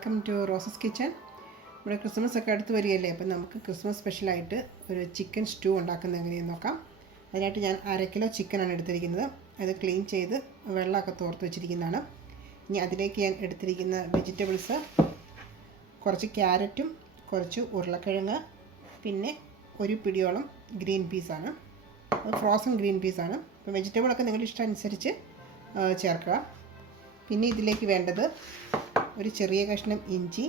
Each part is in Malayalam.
Welcome to Rose's kitchen. ഇവിടെ ക്രിസ്മസ് ഒക്കെ അടുത്ത് വരികയല്ലേ, അപ്പം നമുക്ക് ക്രിസ്മസ് സ്പെഷ്യലായിട്ട് ഒരു ചിക്കൻ സ്റ്റൂ ഉണ്ടാക്കുന്നത് എങ്ങനെയെന്ന് നോക്കാം. അതിനായിട്ട് ഞാൻ 1/2 കിലോ ചിക്കനാണ് എടുത്തിരിക്കുന്നത്. അത് ക്ലീൻ ചെയ്ത് വെള്ളമൊക്കെ തോർത്ത് വെച്ചിരിക്കുന്നതാണ്. ഇനി അതിലേക്ക് ഞാൻ എടുത്തിരിക്കുന്ന വെജിറ്റബിൾസ് കുറച്ച് ക്യാരറ്റും കുറച്ച് ഉരുളക്കിഴങ്ങ്, പിന്നെ ഒരു പിടിയോളം ഗ്രീൻ പീസാണ്. അത് ഫ്രോസൺ ഗ്രീൻ പീസാണ്. അപ്പോൾ വെജിറ്റബിളൊക്കെ നിങ്ങളുടെ ഇഷ്ടം അനുസരിച്ച് ചേർക്കുക. പിന്നെ ഇതിലേക്ക് വേണ്ടത് ഒരു ചെറിയ കഷ്ണം ഇഞ്ചി,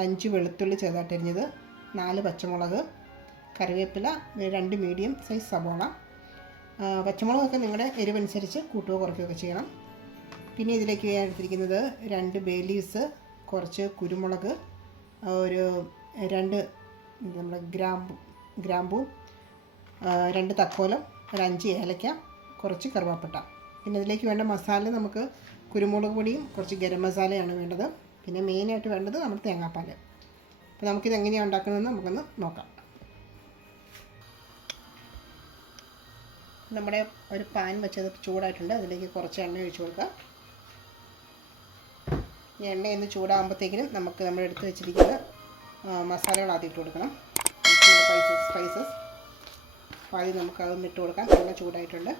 5 വെളുത്തുള്ളി ചെറുതായിട്ടരിഞ്ഞത്, 4 പച്ചമുളക്, കറിവേപ്പില, 2 മീഡിയം സൈസ് സവോള. പച്ചമുളകൊക്കെ നിങ്ങളുടെ എരിവനുസരിച്ച് കൂട്ടുകയോ കുറയ്ക്കുകയൊക്കെ ചെയ്യണം. പിന്നെ ഇതിലേക്ക് എടുത്തിരിക്കുന്നത് 2 ബേ ലീവ്സ്, കുറച്ച് കുരുമുളക്, ഒരു 2 നമ്മുടെ ഗ്രാമ്പൂ, 2 തക്കോലം, ഒരു 5 ഏലക്ക, കുറച്ച് കറുവാപ്പട്ട. പിന്നെ ഇതിലേക്ക് വേണ്ട മസാല നമുക്ക് കുരുമുളക് പൊടിയും കുറച്ച് ഗരം മസാലയാണ് വേണ്ടത്. പിന്നെ മെയിനായിട്ട് വേണ്ടത് നമ്മുടെ തേങ്ങാപ്പാൽ. അപ്പോൾ നമുക്കിത് എങ്ങനെയാണ് ഉണ്ടാക്കുന്നതെന്ന് നമുക്കൊന്ന് നോക്കാം. നമ്മുടെ ഒരു പാൻ വെച്ചത് ചൂടായിട്ടുണ്ട്. അതിലേക്ക് കുറച്ച് എണ്ണ ഒഴിച്ച് കൊടുക്കുക. ഈ എണ്ണയൊന്ന് ചൂടാകുമ്പോഴത്തേക്കിനും നമുക്ക് നമ്മൾ എടുത്ത് വെച്ചിരിക്കുന്ന മസാലകൾ ആദ്യം ഇട്ട് കൊടുക്കണം. സ്പൈസസ് ആദ്യം നമുക്കതൊന്ന് ഇട്ട് കൊടുക്കാം. എണ്ണ ചൂടായിട്ടുണ്ട്.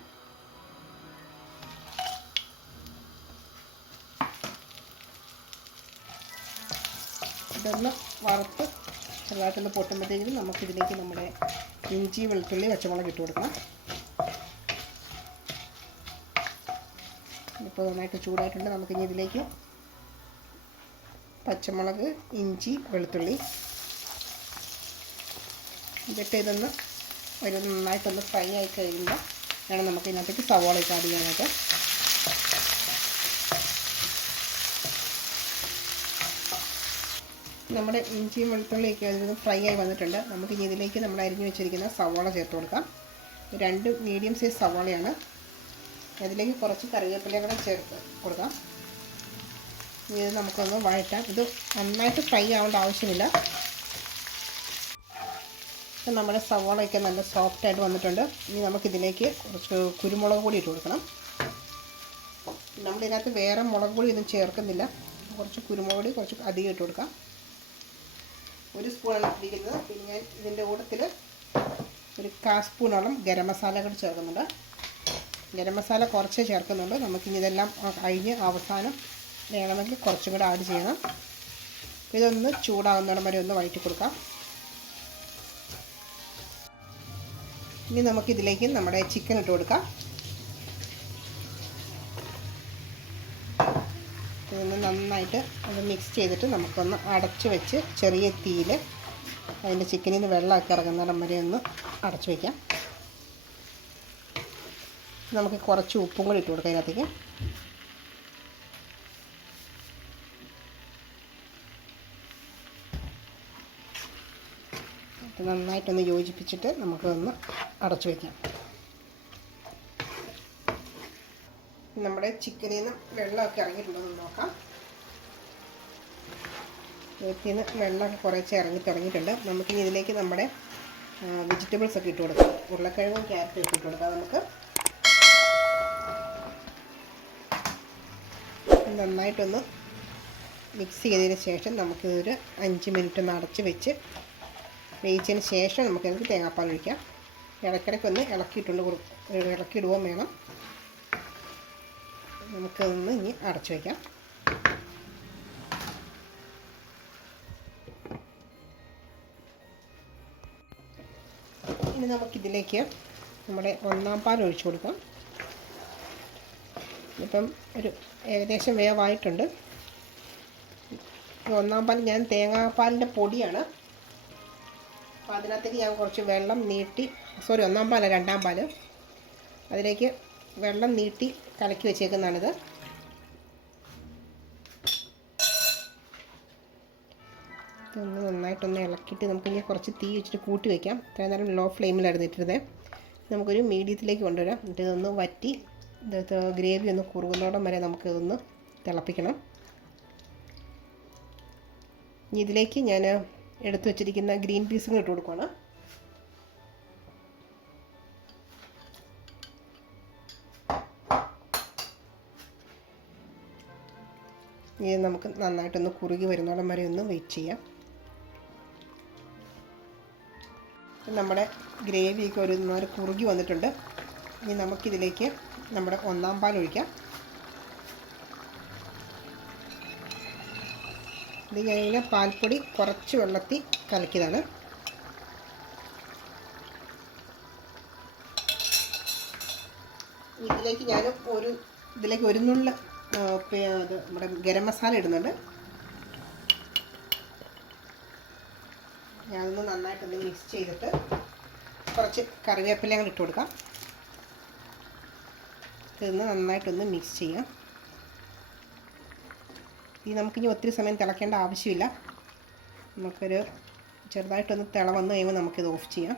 ഇതൊന്ന് വറുത്ത് ചെറുതായിട്ടൊന്ന് പൊട്ടുമ്പോഴത്തേക്കും നമുക്കിതിലേക്ക് നമ്മുടെ ഇഞ്ചി, വെളുത്തുള്ളി, പച്ചമുളക് ഇട്ട് കൊടുക്കണം. ഇപ്പോൾ നന്നായിട്ട് ചൂടായിട്ടുണ്ട്. നമുക്കിനി ഇതിലേക്ക് പച്ചമുളക്, ഇഞ്ചി, വെളുത്തുള്ളി ഇതിട്ട് ഇതൊന്ന് നന്നായിട്ടൊന്ന് ഫ്രൈ ആയി കഴിയുമ്പോൾ വേണം നമുക്ക് ഇതിനകത്തേക്ക് സവോള ഇട്ട് ആഡ് ചെയ്യാനായിട്ട്. നമ്മുടെ ഇഞ്ചിയും വെളുത്തുള്ളിയൊക്കെ അതിന് ഫ്രൈ ആയി വന്നിട്ടുണ്ട്. നമുക്ക് ഇനി ഇതിലേക്ക് നമ്മൾ അരിഞ്ഞു വെച്ചിരിക്കുന്ന സവോള ചേർത്ത് കൊടുക്കാം. 2 മീഡിയം സൈസ് സവോളയാണ്. അതിലേക്ക് കുറച്ച് കറിവേപ്പില കൂടെ ചേർത്ത് കൊടുക്കാം. ഇത് നമുക്കൊന്ന് വഴറ്റാം. ഇത് നന്നായിട്ട് ഫ്രൈ ആവേണ്ട ആവശ്യമില്ല. ഇപ്പം നമ്മുടെ സവോളയൊക്കെ നല്ല സോഫ്റ്റായിട്ട് വന്നിട്ടുണ്ട്. ഇനി നമുക്കിതിലേക്ക് കുറച്ച് കുരുമുളക് പൊടി ഇട്ട് കൊടുക്കണം. നമ്മളിതിനകത്ത് വേറെ മുളക് പൊടി ഒന്നും ചേർക്കുന്നില്ല. കുറച്ച് കുരുമുളക് പൊടി കുറച്ച് അധികം ഇട്ട് കൊടുക്കാം. 1 സ്പൂണാണ് ഇട്ടിരിക്കുന്നത്. പിന്നെ ഞാൻ ഇതിൻ്റെ കൂട്ടത്തിൽ ഒരു 1/4 സ്പൂണോളം ഗരം മസാല കൂടി ചേർക്കുന്നുണ്ട്. ഗരം മസാല കുറച്ചേ ചേർക്കുന്നുണ്ട്. നമുക്കിനി ഇതെല്ലാം കഴിഞ്ഞ് അവസാനം വേണമെങ്കിൽ കുറച്ചും കൂടെ ആഡ് ചെയ്യണം. ഇതൊന്ന് ചൂടാകുന്നിടം വരെ ഒന്ന് വഴറ്റി കൊടുക്കാം. ഇനി നമുക്കിതിലേക്ക് നമ്മുടെ ചിക്കൻ ഇട്ട് കൊടുക്കാം. ഇതൊന്ന് നന്നായിട്ട് അത് മിക്സ് ചെയ്തിട്ട് നമുക്കൊന്ന് അടച്ചു വെച്ച് ചെറിയ തീയിൽ അതിൻ്റെ ചിക്കനിൽ നിന്ന് വെള്ളമൊക്കെ ഇറങ്ങുന്നിടം വരെ ഒന്ന് അടച്ചു വയ്ക്കാം. നമുക്ക് കുറച്ച് ഉപ്പും കൂടി ഇട്ട് കൊടുക്കാം ഇതിനകത്തേക്ക്. നന്നായിട്ടൊന്ന് യോജിപ്പിച്ചിട്ട് നമുക്കൊന്ന് അടച്ചു വയ്ക്കാം. നമ്മുടെ ചിക്കനിൽ നിന്ന് വെള്ളമൊക്കെ ഇറങ്ങിയിട്ടുണ്ടോയെന്ന് നോക്കാം. ഇതിൽ നിന്ന് വെള്ളമൊക്കെ കുറച്ച് ഇറങ്ങി തുടങ്ങിയിട്ടുണ്ട്. നമുക്കിനി ഇതിലേക്ക് നമ്മുടെ വെജിറ്റബിൾസൊക്കെ ഇട്ട് കൊടുക്കാം. ഉരുളക്കിഴങ്ങും ക്യാരറ്റും ഇട്ട് കൊടുക്കാം. നമുക്ക് നന്നായിട്ടൊന്ന് മിക്സ് ചെയ്തതിന് ശേഷം നമുക്കിതൊരു 5 മിനിറ്റ് ഒന്ന് അടച്ച് വെച്ച് വേവിച്ചതിന് ശേഷം നമുക്കതിലേക്ക് തേങ്ങാപ്പാൽ ഒഴിക്കാം. ഇടയ്ക്കിടയ്ക്കൊന്ന് ഇളക്കിയിടുകയും വേണം. നമുക്കതൊന്ന് ഇനി അടച്ചു വയ്ക്കാം. ഇനി നമുക്കിതിലേക്ക് നമ്മുടെ 1-ാം പാൽ ഒഴിച്ചു കൊടുക്കാം. ഇപ്പം ഒരു ഏകദേശം വേവായിട്ടുണ്ട്. 1-ാം പാൽ ഞാൻ തേങ്ങാപ്പാലിൻ്റെ പൊടിയാണ്. അപ്പോൾ അതിനകത്തേക്ക് ഞാൻ കുറച്ച് വെള്ളം നീട്ടി 1-ാം പാൽ 2-ാം പാൽ അതിലേക്ക് വെള്ളം നീട്ടി കലക്കി വെച്ചേക്കുന്നതാണിത്. ഇതൊന്ന് നന്നായിട്ടൊന്ന് ഇളക്കിയിട്ട് നമുക്കിനി കുറച്ച് തീ വെച്ചിട്ട് കൂട്ടി വയ്ക്കാം. ഇത്രയും നേരം ലോ ഫ്ലെയിമിലായിരുന്നു ഇട്ടിരുന്നത്. നമുക്കൊരു മീഡിയത്തിലേക്ക് കൊണ്ടുവരാം. എന്നിട്ട് ഇതൊന്ന് വറ്റി ഗ്രേവി ഒന്ന് കുറുകുന്നോടം വരെ നമുക്കിതൊന്ന് തിളപ്പിക്കണം. ഇനി ഇതിലേക്ക് ഞാൻ എടുത്തു വെച്ചിരിക്കുന്ന ഗ്രീൻ പീസുകൾ ഇട്ട് കൊടുക്കുകയാണ്. ഇത് നമുക്ക് നന്നായിട്ടൊന്ന് കുറുകി വരുന്നോളം വരെ ഒന്ന് വെയിറ്റ് ചെയ്യാം. നമ്മുടെ ഗ്രേവിയൊക്കെ ഒരു കുറുകി വന്നിട്ടുണ്ട്. ഇനി നമുക്കിതിലേക്ക് നമ്മുടെ ഒന്നാം പാൽ ഒഴിക്കാം. ഇത് ഞാനിങ്ങനെ പാൽപ്പൊടി കുറച്ച് വെള്ളത്തിൽ കലക്കിയതാണ്. ഇതിലേക്ക് ഞാൻ ഒരു നുള്ള നമ്മുടെ ഗരം മസാല ഇടുന്നുണ്ട്. ഞാനൊന്ന് നന്നായിട്ടൊന്ന് മിക്സ് ചെയ്തിട്ട് കുറച്ച് കറിവേപ്പില അങ്ങോട്ട് ഇട്ട് കൊടുക്കാം. ഇതൊന്ന് നന്നായിട്ടൊന്ന് മിക്സ് ചെയ്യാം. ഇത് നമുക്കിനി ഒത്തിരി സമയം തിളയ്ക്കേണ്ട ആവശ്യമില്ല. നമുക്കൊരു ചെറുതായിട്ടൊന്ന് വന്ന് കഴിയുമ്പോൾ നമുക്കിത് ഓഫ് ചെയ്യാം.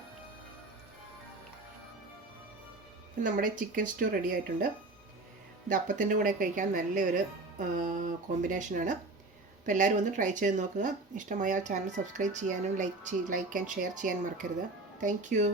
നമ്മുടെ ചിക്കൻ സ്റ്റൂ റെഡി ആയിട്ടുണ്ട്. ഇത് അപ്പത്തിൻ്റെ കൂടെ കഴിക്കാൻ നല്ലൊരു കോമ്പിനേഷനാണ്. അപ്പോൾ എല്ലാവരും ഒന്ന് ട്രൈ ചെയ്ത് നോക്കുക. ഇഷ്ടമായ ചാനൽ സബ്സ്ക്രൈബ് ചെയ്യാനും ലൈക്ക് ആൻഡ് ഷെയർ ചെയ്യാൻ മറക്കരുത്. Thank you.